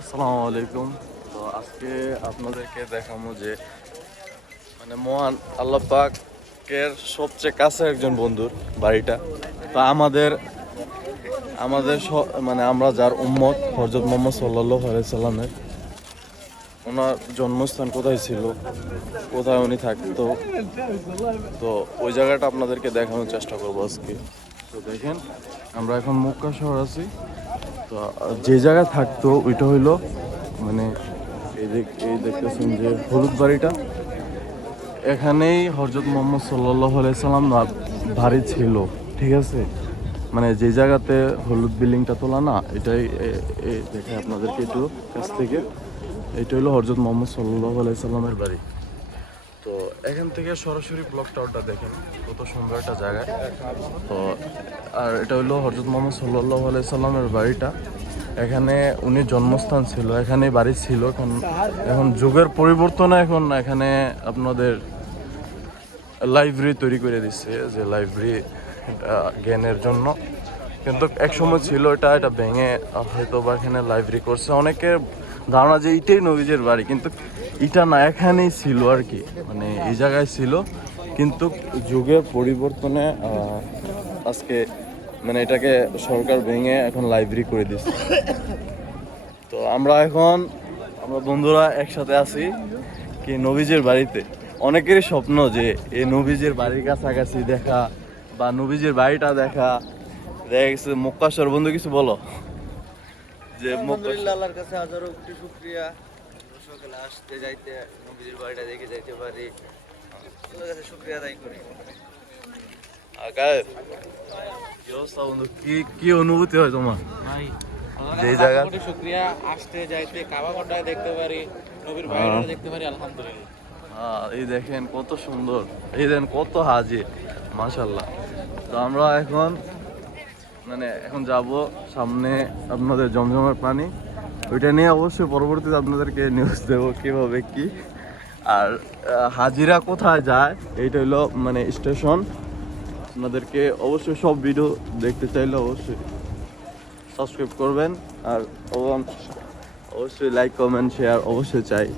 আসসালামু আলাইকুম। তো আজকে আপনাদেরকে দেখাবো যে মানে মহান আল্লাহ পাকের সবচেয়ে কাছে একজন বন্ধুর বাড়িটা। তো আমাদের আমাদের মানে আমরা যার উম্মত হযরত মুহাম্মদ সাল্লাল্লাহু আলাইহি সাল্লামের ওনার জন্মস্থান কোথায় ছিল, কোথায় উনি থাকতো, তো ওই জায়গাটা আপনাদেরকে দেখানোর চেষ্টা করবো আজকে। তো দেখেন, আমরা এখন মক্কা শহর আছি। তো যে জায়গায় থাকতো ওইটা হইলো মানে এই দেখতেছেন যে হলুদ বাড়িটা, এখানেই হযরত মুহাম্মদ সাল্লাল্লাহু আলাইহি সাল্লাম বাড়ি ছিল। ঠিক আছে, মানে যে জায়গাতে হলুদ বিল্ডিংটা তোলা না, এটাই দেখে আপনাদেরকে একটু কাছ থেকে, এটা হলো হযরত মুহাম্মদ সাল্লাল্লাহু আলাইহি সাল্লামের বাড়ি। তো এখান থেকে সরাসরি ব্লক টাওয়ারটা দেখেন, কত সুন্দর একটা জায়গা। তো আর এটা হলো হযরত মুহাম্মদ সাল্লাল্লাহু আলাইহি সাল্লামের বাড়িটা, এখানে উনি জন্মস্থান ছিল, এখানে বাড়ি ছিল। এখন যুগের পরিবর্তনে এখন এখানে আপনাদের লাইব্রেরি তৈরি করে দিচ্ছে, যে লাইব্রেরি জ্ঞানের জন্য। কিন্তু এক সময় ছিল এটা ভেঙে হয়তো বা এখানে লাইব্রেরি করছে। অনেকের ধারণা যে এটাই নবীজের বাড়ি, কিন্তু এটা না, এখানেই ছিল আর কি, মানে এই জায়গায় ছিল। কিন্তু যুগের পরিবর্তনে আজকে মানে এটাকে সরকার ভেঙে এখন লাইব্রেরি করে দিচ্ছে। তো আমরা বন্ধুরা একসাথে আছি কি নবীজের বাড়িতে। অনেকেরই স্বপ্ন যে এই নবীজের বাড়ির কাছাকাছি দেখা বা নবীজের বাড়িটা দেখা গেছে মক্কা শহর। বন্ধু কিছু বলো যে আলহামদুলিল্লাহ, আল্লাহর কাছে হাজারো কোটি শুকরিয়া। সকালে আসতে যাইতে নবীজির বাড়িটা দেখে যাইতে পারি, আল্লাহর কাছে শুকরিয়া আদায় করি। কি অবস্থা বন্ধু, কি অনুভূতি হয় তোমার ভাই যে জায়গা? কোটি শুকরিয়া, আসতে যাইতে কাবা ঘরটাকে দেখতে পারি, নবীর বাড়িটা দেখতে পারি, আলহামদুলিল্লাহ। এই দেখেন কত সুন্দর, এই দেখেন কত হাজি, মাশাল্লাহ। তো আমরা এখন যাব সামনে আপনাদের জমজমের পানি, ওইটা নিয়ে অবশ্যই পরবর্তীতে আপনাদেরকে নিউজ দেবো কিভাবে কি। আর হাজিরা কোথায় যায় এইটা হইলো মানে স্টেশন। আপনাদেরকে অবশ্যই সব ভিডিও দেখতে চাইলে অবশ্যই সাবস্ক্রাইব করবেন, আর অবশ্যই লাইক কমেন্ট শেয়ার অবশ্যই চাই।